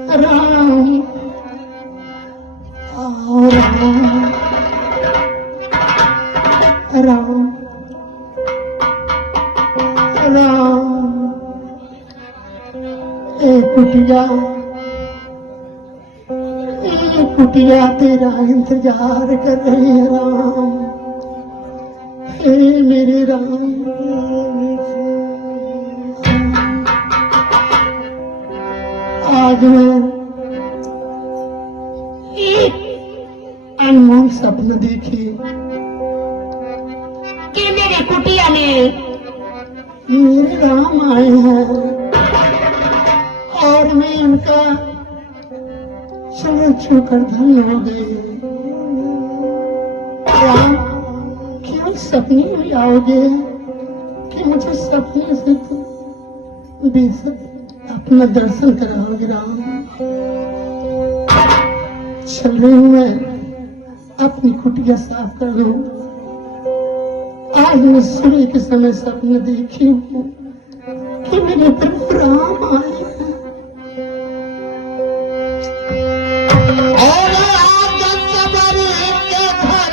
राम आओ राम राम एक कुटिया तेरा इंतजार कर रही है राम। हे मेरे राम आज मैं एक अनमोल सपन देखी कि मेरी कुटिया में मेरे राम आए हैं और मैं उनका चरण छूकर धन्य हो गई। राम क्यों सपने में आओगे कि मुझे सपने से तुम बेशक अपना दर्शन कराओगे राम। चल रही हूँ मैं अपनी कुटिया साफ कर दूं। आज मैं सुबह के समय सपने देखी हूँ कि मेरे प्रभु राम आए हैं। और आज सबरी के घर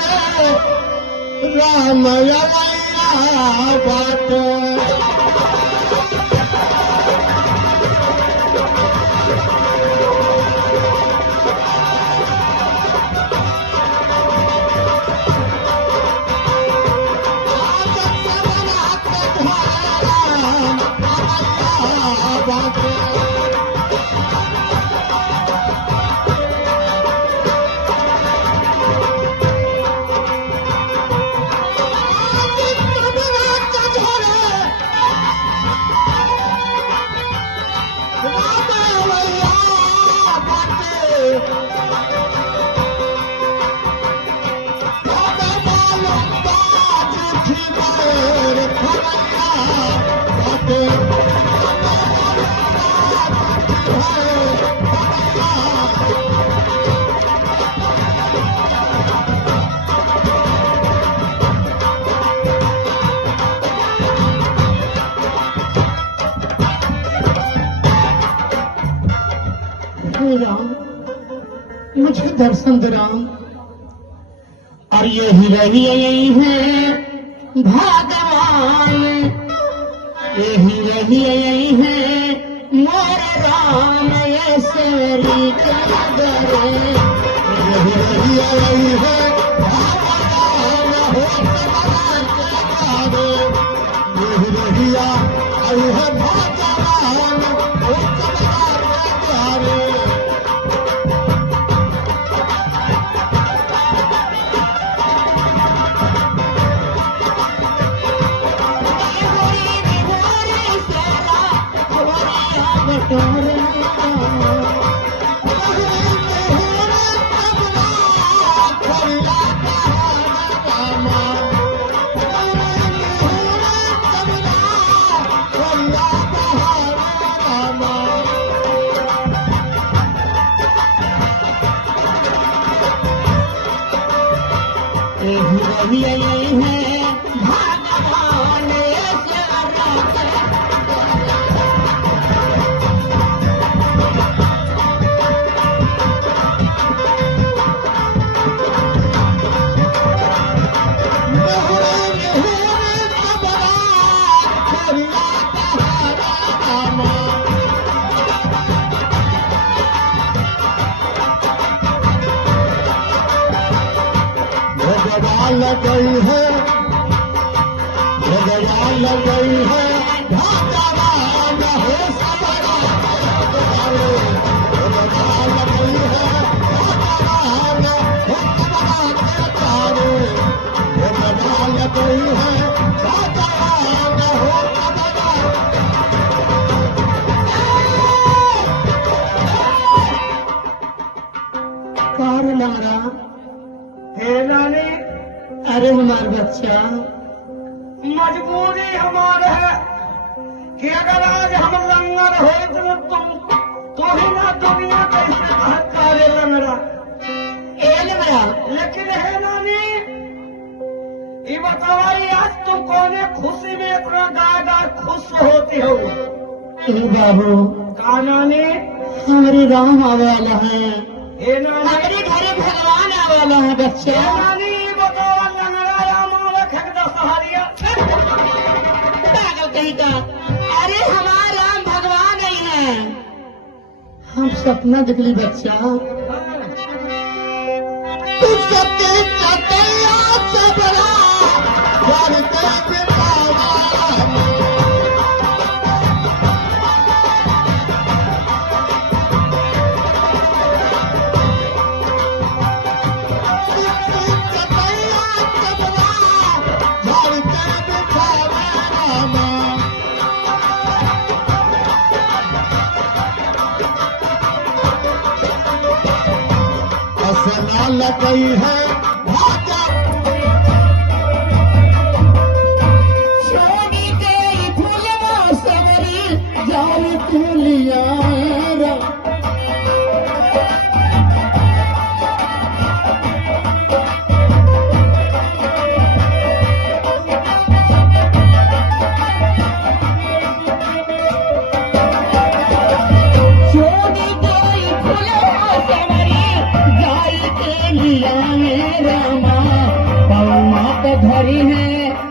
राम आया बात। राम मुझे दर्शन दे राम। और यही रही है भगवान, यही रही है मोर राम ऐसरी कागरे। यही रही है भगवान हो कागरे। यही रही है भगवान हो कागरे। लग गई है भगवान लग गई है भगवान हो सबरा। भगवान लग गई है भगवान हो सबरा। भगवान लग गई है भगवान हो सबरा। कार लारा हे नानी, अरे हमारा बच्चा मजबूरी हमारे है कि अगर आज हम लंगर हो तो ही ना दुनिया कैसे महत्कारे लंगड़ा। लेकिन है नानी, ये बताओ आज तुम कोने खुशी में इतना ज्यादा खुश होती हो? बाबू का नानी हमारे राम आवे वाला है, ए नानी हमारे घरे भगवान आवे वाला है ए बच्चा। नानी बताओ लंगड़ा राम आवे खक दशहरिया पागल कहीं का। अरे हमारा राम भगवान नहीं है। हम सपना दिखली बच्चा। तू सत्य चतैया सबरा करते बिठावा। लगई है भाजा छोड़ी गई फूलवा सवरी जारी के लिया छोड़ी गई फूलवा सवरी जाई के लिया रामा। पौमा पे धरी है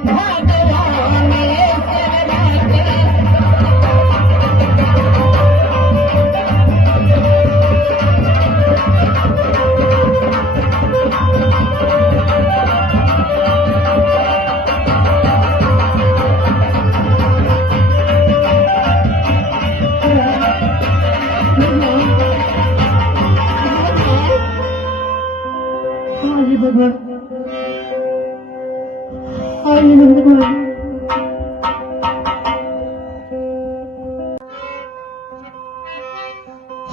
भगवान सेवरा के। हाय भगवान, हाय भगवान।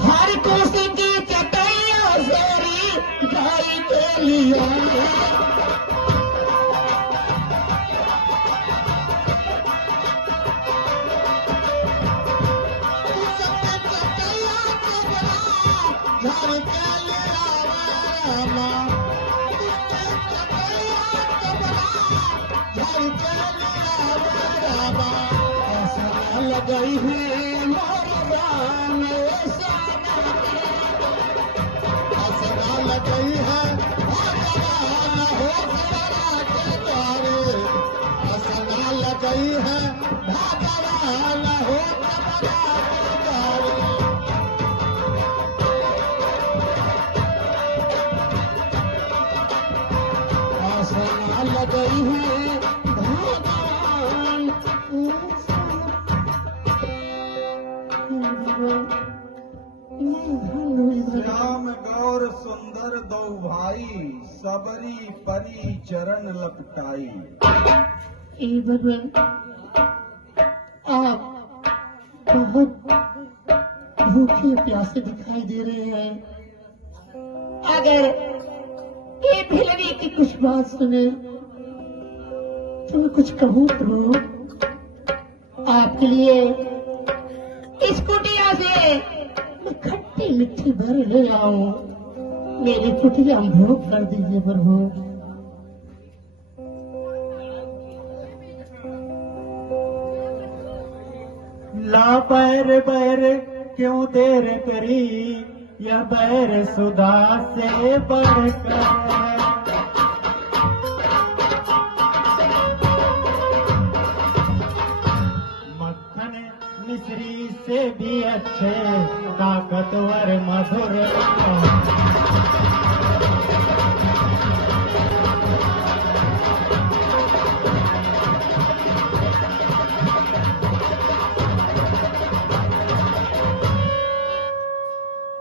हर कोसी की चटैया सोरी गाई के लिया। लगई है मोरबान असना लगई है भगवान हो खबरा के द्वारे। असना लगई है भगवान हो खबरा के द्वारे। असना लगई है भगवान। श्याम गौर सुंदर दो भाई सबरी परी चरण लपटाई। हे भगवान, आप बहुत भूखे प्यासे दिखाई दे रहे हैं। अगर ये भिलवी की कुछ बात सुने तो मैं कुछ कहूँ प्रभु। आपके लिए इस कुटिया से मैं खट्टी मिट्टी भर ले आऊं। मेरी कुटिया भोग कर दीजिए प्रभु। ला पैर बैर क्यों देर करी, यह बैर सुधा से बढ़कर है। मक्खन मिश्री से भी अच्छे ताकतवर मधुर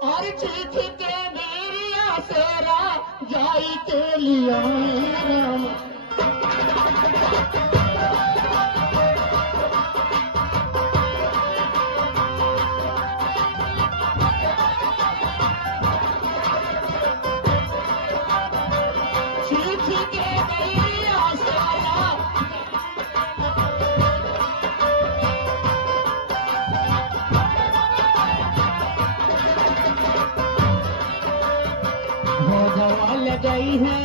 और चीख के मेरी आसेरा जाई के लिया राम। चीख के मेरी आसेरा भगवान गई है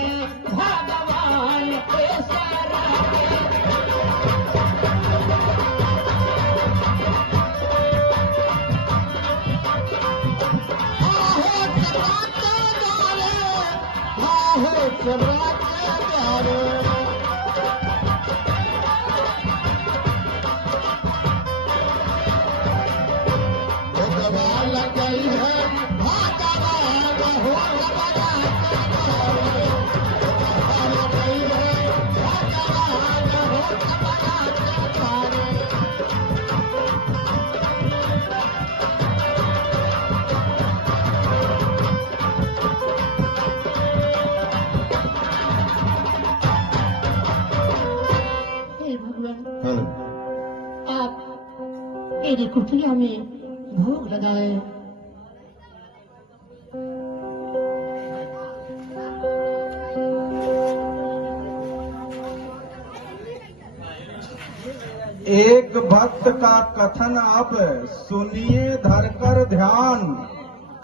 भगवान के सारा। चबरा के प्यारे भगवान गई है भगवान हो भगवान गई है भगवान हो भगवान हे भगवान, आप मेरी कुटिया में भोग लगाए। एक भक्त का कथन अब सुनिए धरकर ध्यान,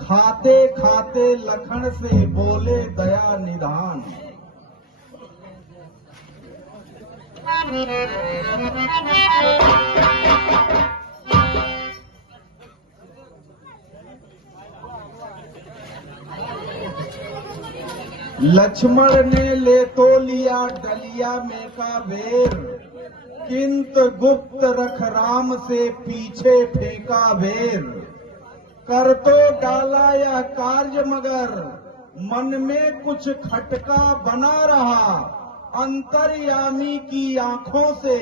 खाते खाते लखन से बोले दया निधान। लक्ष्मण ने ले तो लिया डलिया में का बेर, किंत गुप्त रख राम से पीछे फेंका बेर। कर तो डाला यह कार्य मगर मन में कुछ खटका बना रहा, अंतर्यामी की आंखों से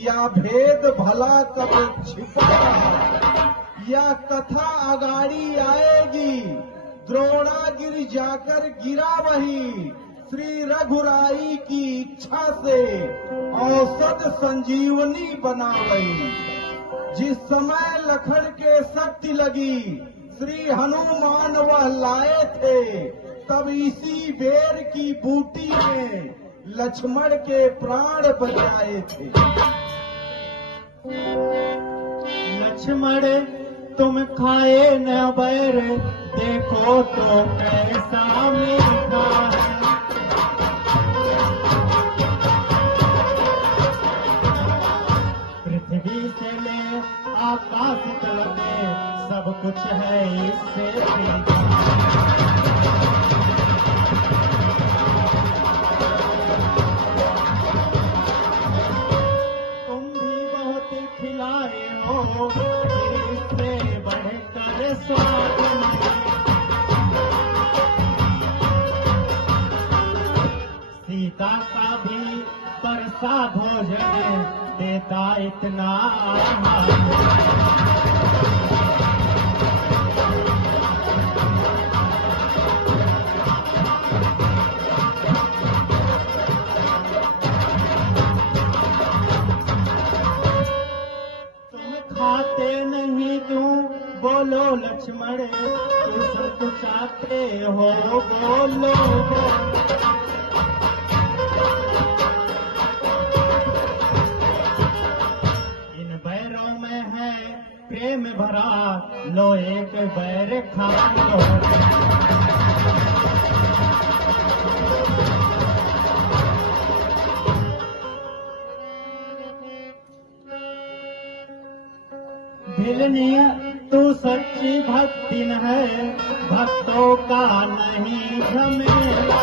या भेद भला कब छिपा रहा। या कथा अगाड़ी आएगी द्रोणागिरि जाकर गिरा वही, श्री रघुराई की इच्छा से औषध संजीवनी बना गई। जिस समय लखन के शक्ति लगी श्री हनुमान वह लाए थे, तब इसी बेर की बूटी में लक्ष्मण के प्राण बचाए थे। लक्ष्मण तुम खाए न बैर, देखो तो कैसा मीठा है। पृथ्वी से ले आकाश तक में सब कुछ है इससे मीठा। तुम भी बहुत खिलाए हो, इससे बढ़कर स्वाद नहीं। सीता का भी परसा भोजन देता इतना तुम खाते नहीं क्यों बोलो लक्ष्मण, तुम सब कुछ आते हो बोलो। प्रेम भरा लो एक बैर खा लो। भिलनी तू सच्ची भक्ति न है, भक्तों का नहीं झमेला।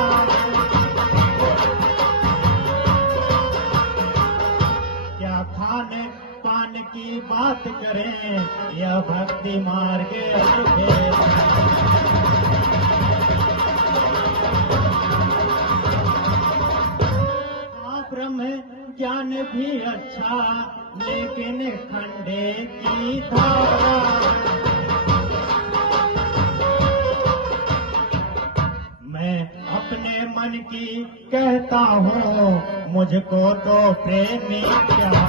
क्या खाने पान की बात करें, यह भक्ति मार्ग है। ब्रह्म ज्ञान भी अच्छा, लेकिन खंडे की धारा। मैं अपने मन की कहता हूँ, मुझको तो प्रेमी प्यारा।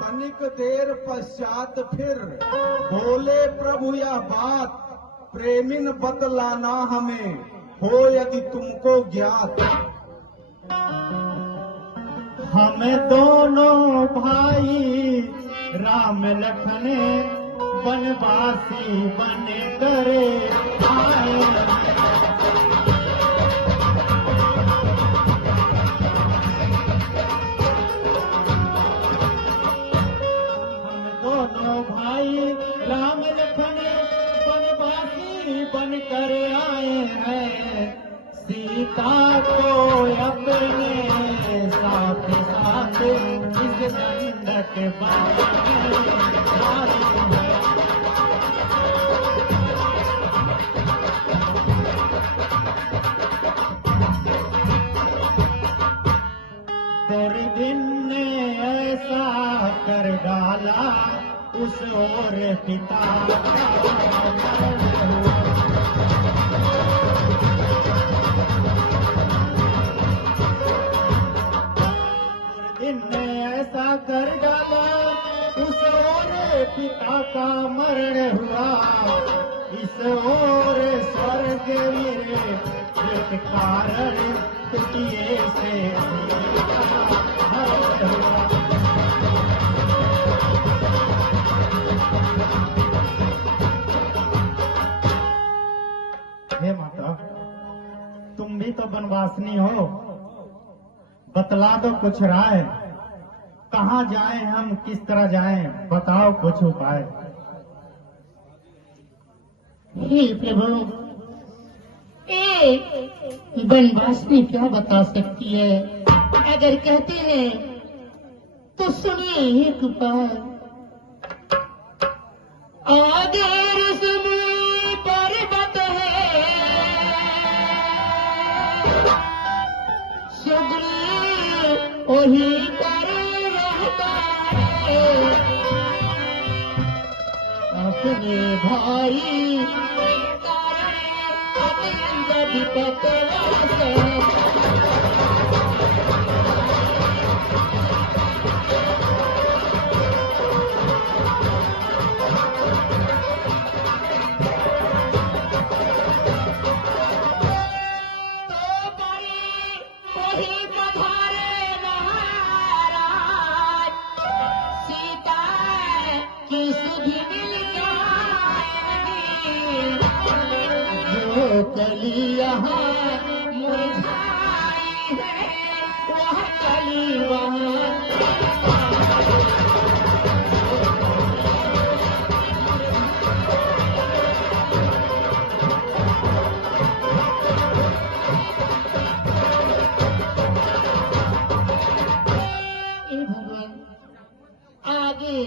तनिक देर पश्चात फिर बोले प्रभु यह बात, प्रेमिन बतलाना हमें हो यदि तुमको ज्ञात। हम दोनों भाई राम लखन वनवासी बन करे आए। हम दोनों भाई राम के बारे में मालूम है। गोरी दिन ने ऐसा कर डाला उस और पिता का मरण हुआ। दिन ने ऐसा कर डाला उस और पिता का मरण हुआ। इस और स्वर्ग मेरे एक कारण कुटिए से हरण हुआ। हे माता, तुम भी तो वनवासिनी हो, बतला दो कुछ राय। कहाँ जाएं हम, किस तरह जाएं, बताओ कुछ उपाय। हे प्रभु, वनवासिनी क्या बता सकती है? अगर कहते हैं तो सुनिए एक उपाय। आगे रस्म पर्वत है, सुग्रीव वही कर रहता है। अपने भाई विपत कली यहाँ मुरझाई है, वह कली वहाँ। भगवान, आगे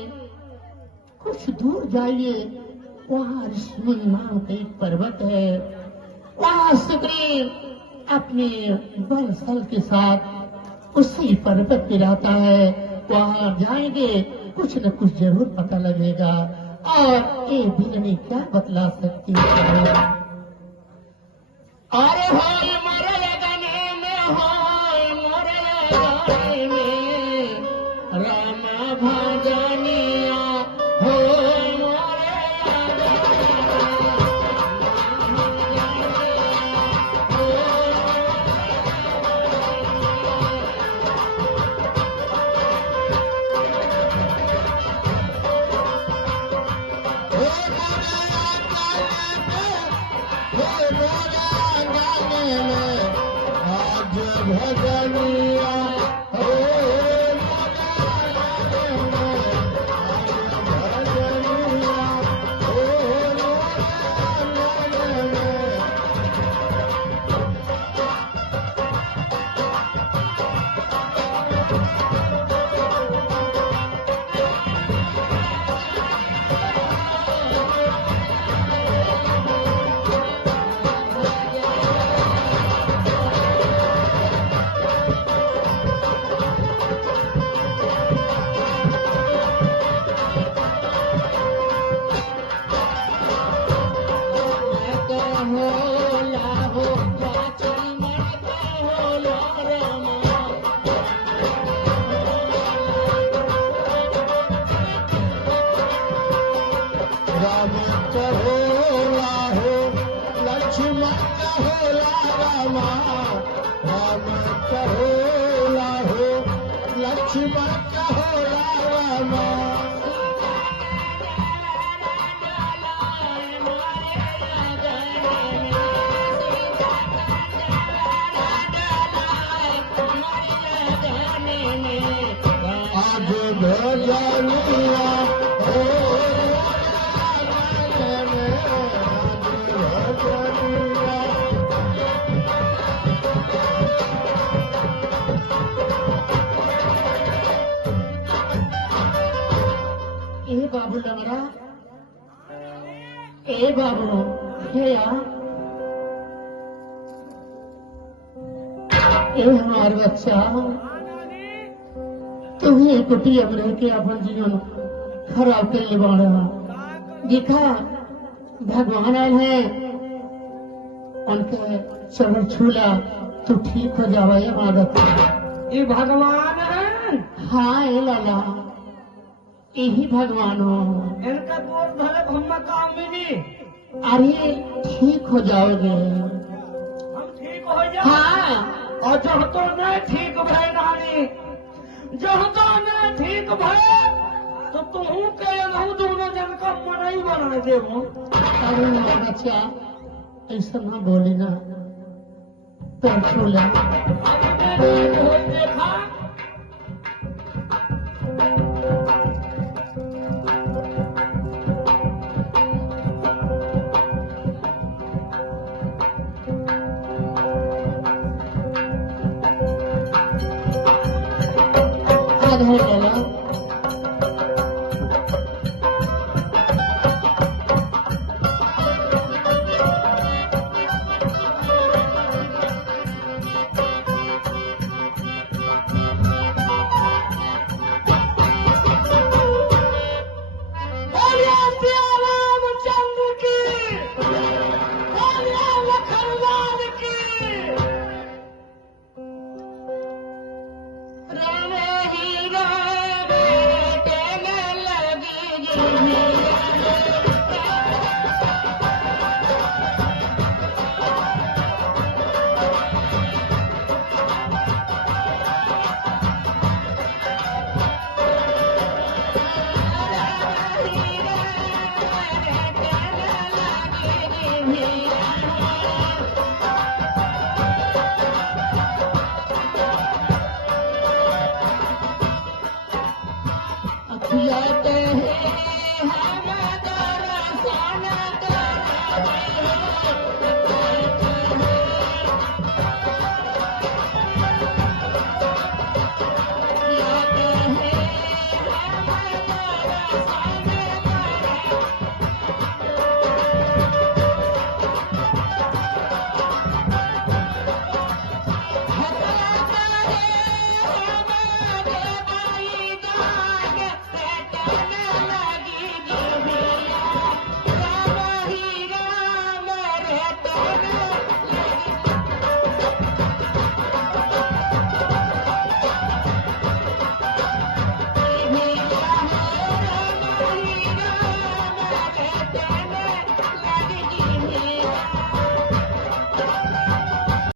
कुछ दूर जाइए, वहाँ ऋषिमुनि नाम का एक पर्वत है। वहाँ सुग्रीव अपने बलशल के साथ उसी पर्वत पे रहता है। वहाँ जाएंगे, कुछ न कुछ जरूर पता लगेगा। और ये बिजली क्या बतला सकती है? अरे होय मोरे लगने में, होय मोरे लगने में, राम भजनिया होय मोरे भजनिया लंगड़ा ए बाबू हे या ए हमार बच्चा तुम्हें कुटिया में रह के अपन जीवन खराब कर ले बाड़ा देखा भगवान आए हैं उनके चरण छूला तो ठीक हो जावा ये आदत ये भगवान है हाँ ए लाला यही भगवान हो इनका गोद भले भम्मा काम मिली अरे ठीक हो जाओगे हम ठीक हो जाए हाँ और जब तो नहीं ठीक भय नानी जब तो नहीं ठीक भय तो तुम के अनहु दोनों जन का मरई बना देबो अरे मेरा बच्चा ऐसा ना बोली ना पैर छूला अब मैंने देखा हो लाला अखियाते हैं हम दरसान